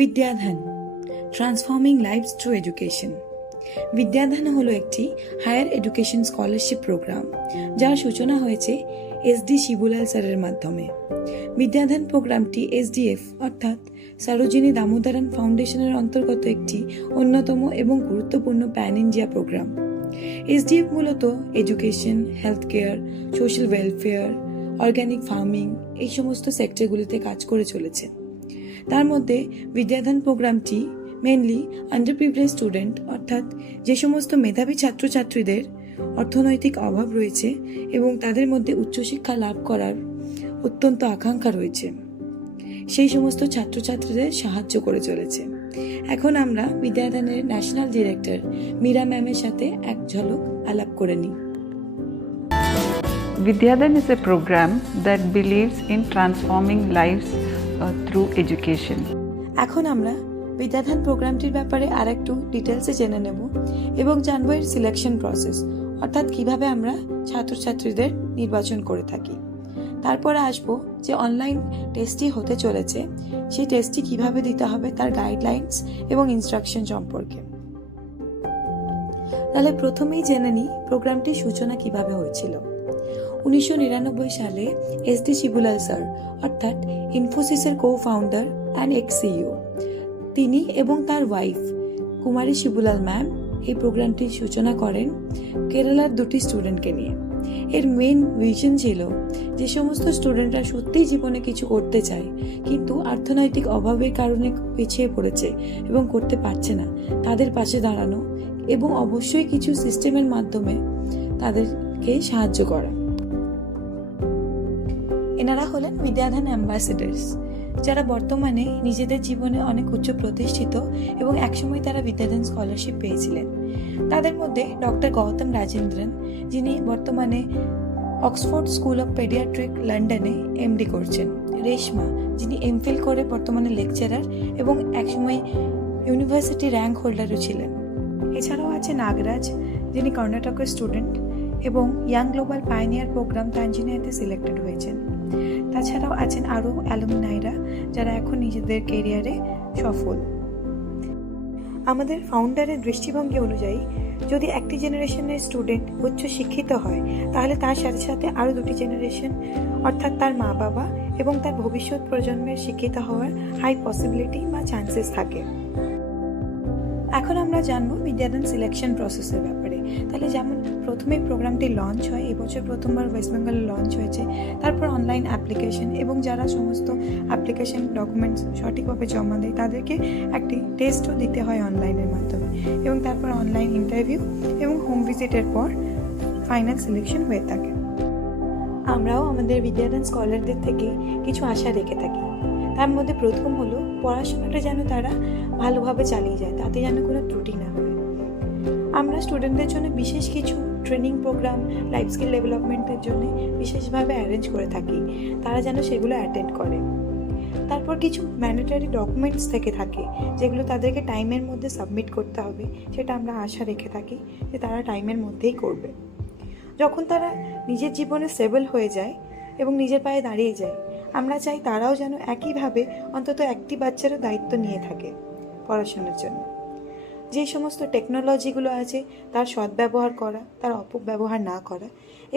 বিদ্যাধান transforming lives through education. বিদ্যাধান হলো একটি higher education scholarship program যার সূচনা হয়েছে এসডি শিবুলাল স্যারের মাধ্যমে। বিদ্যাধান প্রোগ্রামটি এসডিএফ অর্থাৎ সরোজিনী দামোদরন ফাউন্ডেশনের অন্তর্গত একটি অন্যতম এবং গুরুত্বপূর্ণ প্যান ইন্ডিয়া প্রোগ্রাম। এসডিএফ মূলত education, health care, social welfare, organic farming এই সমস্ত সেক্টরগুলিতে কাজ করে চলেছে। তার মধ্যে বিদ্যাধান প্রোগ্রামটি মেনলি আন্ডার প্রিভিলেজ স্টুডেন্ট অর্থাৎ যে সমস্ত মেধাবী ছাত্রছাত্রীদের অর্থনৈতিক অভাব রয়েছে এবং তাদের মধ্যে উচ্চশিক্ষা লাভ করার অত্যন্ত আকাঙ্ক্ষা রয়েছে, সেই সমস্ত ছাত্রছাত্রীদের সাহায্য করে চলেছে। এখন আমরা বিদ্যাধানের ন্যাশনাল ডিরেক্টর মীরা ম্যামের সাথে এক ঝলক আলাপ করে নিই। Vidyadhan is a program that believes in transforming lives through education. এখন আমরা বিদ্যাধান প্রোগ্রামটির ব্যাপারে আর একটু ডিটেলসে জেনে নেব এবং জানবো এর সিলেকশন প্রসেস অর্থাৎ কিভাবে আমরা ছাত্রছাত্রীদের নির্বাচন করে থাকি। তারপরে আসবো যে অনলাইন টেস্টটি হতে চলেছে সেই টেস্টটি কিভাবে দিতে হবে তার গাইডলাইন্স এবং ইনস্ট্রাকশন সম্পর্কে। তাহলে প্রথমেই জেনে নিই প্রোগ্রামটির সূচনা কিভাবে হয়েছিল। 1999 সালে এসডি শিবুলাল স্যার অর্থাৎ ইনফোসিসের কো-ফাউন্ডার অ্যান্ড এক্স সিইও তিনি এবং তার ওয়াইফ কুমারী শিবুলাল ম্যাম এই প্রোগ্রামটির সূচনা করেন কেরালার দুটি স্টুডেন্টকে নিয়ে। এর মেইন ভিশন ছিল যে সমস্ত স্টুডেন্টরা সত্যিই জীবনে কিছু করতে চায় কিন্তু অর্থনৈতিক অভাবের কারণে পিছিয়ে পড়েছে এবং করতে পারছে না, তাদের পাশে দাঁড়ানো এবং অবশ্যই কিছু সিস্টেমের মাধ্যমে তাদেরকে সাহায্য করা। এনারা হলেন বিদ্যাধান অ্যাম্বাসেডার্স, যারা বর্তমানে নিজেদের জীবনে অনেক উচ্চ প্রতিষ্ঠিত এবং একসময় তারা বিদ্যাধান স্কলারশিপ পেয়েছিলেন। তাদের মধ্যে ডক্টর গৌতম রাজেন্দ্রন, যিনি বর্তমানে অক্সফোর্ড স্কুল অফ পেডিয়াট্রিক লন্ডনে এমডি করছেন, রেশমা যিনি এমফিল করে বর্তমানে লেকচারার এবং একসময় ইউনিভার্সিটি র্যাঙ্ক হোল্ডারও ছিলেন। এছাড়াও আছে নাগরাজ, যিনি কর্ণাটকের স্টুডেন্ট এবং ইয়াং গ্লোবাল পাইনিয়ার প্রোগ্রাম তানজানিয়াতে সিলেক্টেড হয়েছেন। তাছাড়াও আছেন আরও অ্যালুমনাইরা যারা এখন নিজেদের কেরিয়ারে সফল। আমাদের ফাউন্ডারের দৃষ্টিভঙ্গি অনুযায়ী যদি একটি জেনারেশনের স্টুডেন্ট উচ্চ শিক্ষিত হয় তাহলে তার সাথে সাথে আরও দুটি জেনারেশন অর্থাৎ তার মা বাবা এবং তার ভবিষ্যৎ প্রজন্মের শিক্ষিত হওয়ার হাই পসিবিলিটি বা চান্সেস থাকে। এখন আমরা জানবো বিদ্যাধান সিলেকশন প্রসেসের ব্যাপারে। তাহলে যেমন প্রথমেই প্রোগ্রামটি লঞ্চ হয়, এবছর প্রথমবার ওয়েস্ট বেঙ্গলে লঞ্চ হয়েছে। তারপর অনলাইন অ্যাপ্লিকেশন এবং যারা সমস্ত অ্যাপ্লিকেশন ডকুমেন্টস সঠিকভাবে জমা দেয় তাদেরকে একটি টেস্টও দিতে হয় অনলাইনের মাধ্যমে এবং তারপর অনলাইন ইন্টারভিউ এবং হোম ভিজিটের পর ফাইনাল সিলেকশন হয়ে থাকে। আমরাও আমাদের বিদ্যাধান স্কলারদের থেকে কিছু আশা রেখে থাকি। তার মধ্যে প্রথম হলো পড়াশোনাটা যেন তারা ভালোভাবে চালিয়ে যায়, তাতে যেন কোনো ত্রুটি না হয়। আমরা স্টুডেন্টদের জন্য বিশেষ কিছু ট্রেনিং প্রোগ্রাম, লাইফ স্কিল ডেভেলপমেন্টের জন্য বিশেষভাবে অ্যারেঞ্জ করে থাকি, তারা যেন সেগুলো অ্যাটেন্ড করে। তারপর কিছু ম্যান্ডেটরি ডকুমেন্টস থেকে থাকে যেগুলো তাদেরকে টাইমের মধ্যে সাবমিট করতে হবে, সেটা আমরা আশা রেখে থাকি যে তারা টাইমের মধ্যেই করবে। যখন তারা নিজের জীবনে স্টেবল হয়ে যায় এবং নিজের পায়ে দাঁড়িয়ে যায়, আমরা চাই তারাও যেন একইভাবে অন্তত একটি বাচ্চারও দায়িত্ব নিয়ে থাকে পড়াশোনার জন্য। যে সমস্ত টেকনোলজিগুলো আছে তার সদ্ব্যবহার করা, তার অপব্যবহার না করা।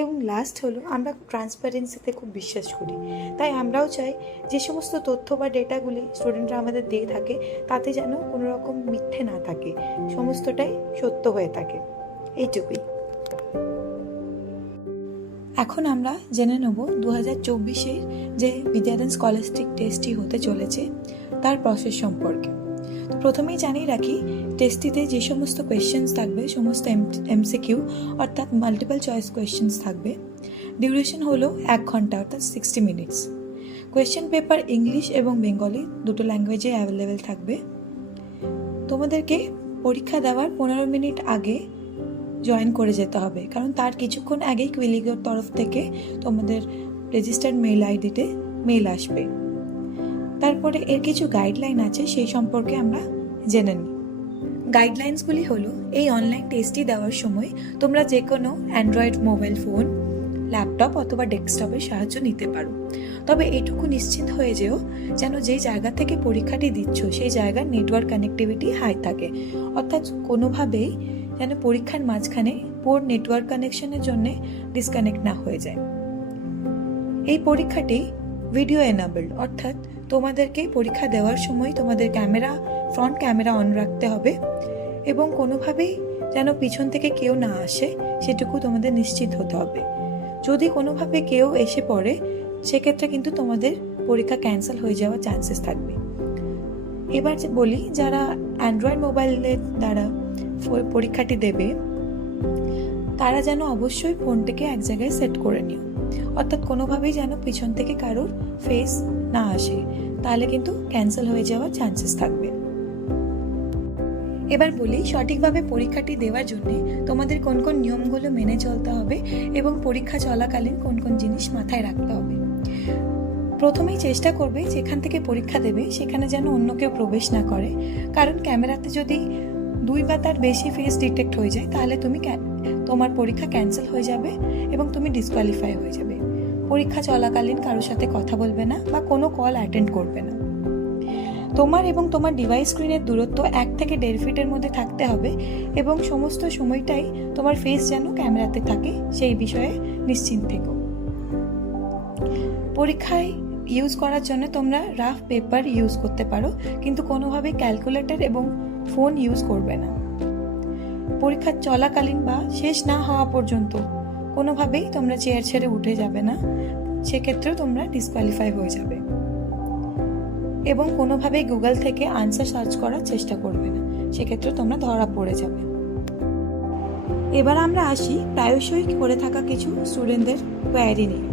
এবং লাস্ট হলো আমরা ট্রান্সপারেন্সিতে খুব বিশ্বাস করি, তাই আমরাও চাই যে সমস্ত তথ্য বা ডেটাগুলি স্টুডেন্টরা আমাদের দিয়ে থাকে তাতে যেন কোনো রকম মিথ্যে না থাকে, সমস্তটাই সত্য হয়ে থাকে। এইটুকুই। এখন আমরা জেনে নেব 2024-এর যে বিদ্যাধান স্কলারশিপ টেস্টটি হতে চলেছে তার প্রসেস সম্পর্কে। তো প্রথমেই জানিয়ে রাখি টেস্টটিতে যে সমস্ত কোয়েশ্চেন্স থাকবে সমস্ত এমসিকিউ অর্থাৎ মাল্টিপল চয়েস কোয়েশ্চেন্স থাকবে। ডিউরেশন হলো 1 ঘন্টা অর্থাৎ 60 মিনিটস। কোয়েশ্চেন পেপার ইংলিশ এবং বেঙ্গলি দুটো ল্যাঙ্গুয়েজে অ্যাভেলেবেল থাকবে। তোমাদেরকে পরীক্ষা দেওয়ার 15 মিনিট আগে জয়েন করে যেতে হবে, কারণ তার কিছুক্ষণ আগেই কুইলিগোর তরফ থেকে তোমাদের রেজিস্টার্ড মেইল আইডিতে মেইল আসবে। তারপরে এর কিছু গাইডলাইন আছে, সেই সম্পর্কে আমরা জেনে নিই। গাইডলাইন্সগুলি হলো এই অনলাইন টেস্টটি দেওয়ার সময় তোমরা যে কোনো অ্যান্ড্রয়েড মোবাইল ফোন ল্যাপটপ অথবা ডেস্কটপের সাহায্য নিতে পারো। তবে এটুকু নিশ্চিত হয়ে যেও যেন যেই জায়গা থেকে পরীক্ষাটি দিচ্ছ সেই জায়গার নেটওয়ার্ক কানেক্টিভিটি হাই থাকে, অর্থাৎ কোনোভাবেই যেন পরীক্ষার মাঝখানে পোর নেটওয়ার্ক কানেকশনের জন্য ডিসকানেক্ট না হয়ে যায়। এই পরীক্ষাটি ভিডিও এনাবেলড, অর্থাৎ তোমাদেরকে পরীক্ষা দেওয়ার সময় তোমাদের ফ্রন্ট ক্যামেরা অন রাখতে হবে এবং কোনোভাবেই যেন পিছন থেকে কেউ না আসে সেটুকু তোমাদের নিশ্চিত হতে হবে। যদি কোনোভাবে কেউ এসে পড়ে সেক্ষেত্রে কিন্তু তোমাদের পরীক্ষা ক্যান্সেল হয়ে যাওয়ার চান্সেস থাকবে। এবার বলি, যারা অ্যান্ড্রয়েড মোবাইলের দ্বারা পরীক্ষাটি দেবে তারা যেন অবশ্যই ফোনটিকে এক জায়গায় সেট করে নিও, অর্থাৎ কোনোভাবেই যেন পিছন থেকে কারোর ফেস না আসে, তাহলে কিন্তু ক্যান্সেল হয়ে যাওয়ার চান্সেস থাকবে। এবার বলি, সঠিকভাবে পরীক্ষাটি দেওয়ার জন্য তোমাদের কোন কোন নিয়মগুলো মেনে চলতে হবে এবং পরীক্ষা চলাকালীন কোন কোন জিনিস মাথায় রাখতে হবে। প্রথমেই চেষ্টা করবে যেখান থেকে পরীক্ষা দেবে সেখানে যেন অন্য কেউ প্রবেশ না করে, কারণ ক্যামেরাতে যদি 2 বা তার বেশি ফেস ডিটেক্ট হয়ে যায় তাহলে তোমার পরীক্ষা ক্যান্সেল হয়ে যাবে এবং তুমি ডিসকোয়ালিফাই হয়ে যাবে। পরীক্ষা চলাকালীন কারোর সাথে কথা বলবে না বা কোনো কল অ্যাটেন্ড করবে না। তোমার এবং তোমার ডিভাইস স্ক্রিনের দূরত্ব 1 থেকে 1.5 ফিটের মধ্যে থাকতে হবে এবং সমস্ত সময়টাই তোমার ফেস যেন ক্যামেরাতে থাকে সেই বিষয়ে নিশ্চিন্ত থেকো। পরীক্ষায় ইউজ করার জন্য তোমরা রাফ পেপার ইউজ করতে পারো, কিন্তু কোনোভাবেই ক্যালকুলেটর এবং ফোন ইউজ করবে না। পরীক্ষা চলাকালীন বা শেষ না হওয়া পর্যন্ত কোনোভাবেই তোমরা চেয়ার ছেড়ে উঠে যাবে না, সেক্ষেত্রেও তোমরা ডিসকোয়ালিফাই হয়ে যাবে। এবং কোনোভাবেই গুগল থেকে আনসার সার্চ করার চেষ্টা করবে না, সেক্ষেত্রে তোমরা ধরা পড়ে যাবে। এবার আমরা আসি প্রায়শই করে থাকা কিছু স্টুডেন্টদের কোয়ারি নিয়ে।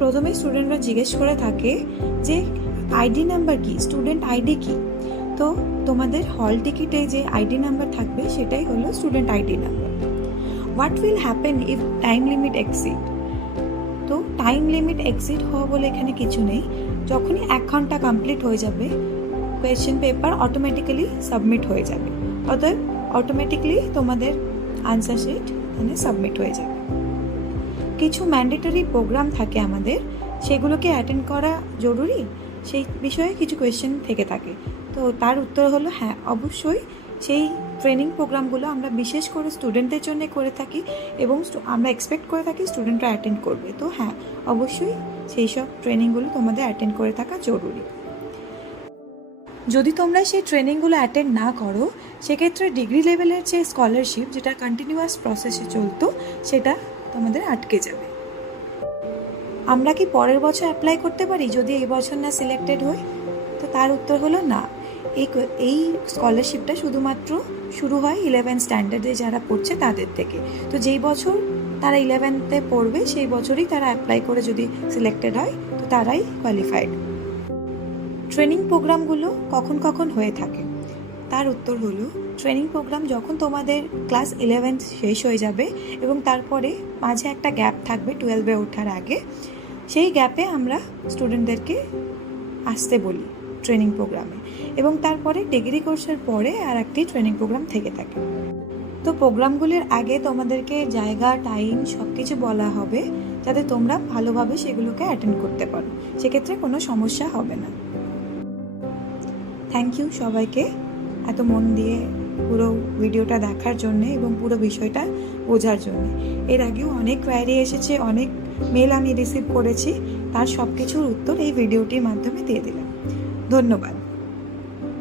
প্রথমে স্টুডেন্টরা জিজ্ঞেস করে থাকে যে আইডি নাম্বার কি, স্টুডেন্ট আইডি কি। তো তোমাদের হল টিকিটে যে আইডি নাম্বার থাকবে সেটাই হলো student ID number. What will happen if time limit exceed? তো টাইম লিমিট এক্সিড হওয়া বলে এখানে কিছু নেই। যখনই 1 ঘন্টা কমপ্লিট হয়ে যাবে কোয়েশ্চেন পেপার অটোমেটিক্যালি সাবমিট হয়ে যাবে, অর্থাৎ অটোমেটিক্যালি তোমাদের আনসার শিট এখানে সাবমিট হয়ে যাবে। কিছু ম্যান্ডেটরি প্রোগ্রাম থাকে আমাদের, সেগুলোকে অ্যাটেন্ড করা জরুরি, সেই বিষয়ে কিছু কোয়েশ্চেন থেকে থাকে। তো তার উত্তর হলো হ্যাঁ, অবশ্যই সেই ট্রেনিং প্রোগ্রামগুলো আমরা বিশেষ করে স্টুডেন্টদের জন্য করে থাকি এবং আমরা এক্সপেক্ট করে থাকি স্টুডেন্টরা অ্যাটেন্ড করবে। তো হ্যাঁ, অবশ্যই সেই সব ট্রেনিংগুলো তোমাদের অ্যাটেন্ড করে থাকা জরুরি। যদি তোমরা সেই ট্রেনিংগুলো অ্যাটেন্ড না করো সেক্ষেত্রে ডিগ্রি লেভেলের যে স্কলারশিপ, যেটা কন্টিনিউয়াস প্রসেসে চলতো, সেটা তোমাদের আটকে যাবে। আমরা কি পরের বছর অ্যাপ্লাই করতে পারি যদি এই বছর না সিলেক্টেড হই? তো তার উত্তর হলো না। এই স্কলারশিপটা শুধুমাত্র শুরু হয় 11 স্ট্যান্ডার্ডে যারা পড়ছে তাদের থেকে। তো যেই বছর তারা 11তে পড়বে সেই বছরই তারা অ্যাপ্লাই করে যদি সিলেক্টেড হয় তো তারাই কোয়ালিফাইড। ট্রেনিং প্রোগ্রামগুলো কখন কখন হয়ে থাকে? তার উত্তর হলো ট্রেনিং প্রোগ্রাম যখন তোমাদের ক্লাস 11 শেষ হয়ে যাবে এবং তারপরে মাঝে একটা গ্যাপ থাকবে 12-এ ওঠার আগে, সেই গ্যাপে আমরা স্টুডেন্টদেরকে আসতে বলি ট্রেনিং প্রোগ্রামে, এবং তারপরে ডিগ্রি কোর্সের পরে আর একটি ট্রেনিং প্রোগ্রাম থেকে থাকে। তো প্রোগ্রামগুলির আগে তোমাদেরকে জায়গা, টাইম সব কিছু বলা হবে যাতে তোমরা ভালোভাবে সেগুলোকে অ্যাটেন্ড করতে পারো, সেক্ষেত্রে কোনো সমস্যা হবে না। থ্যাংক ইউ সবাইকে এত মন দিয়ে পুরো ভিডিওটা দেখার জন্য এবং পুরো বিষয়টা বোঝার জন্য। এর আগেও অনেক কোয়ারি এসেছে, অনেক মেল আমি রিসিভ করেছি, তার সব কিছুর উত্তর এই ভিডিওটির মাধ্যমে দিয়ে দিলাম। ধন্যবাদ।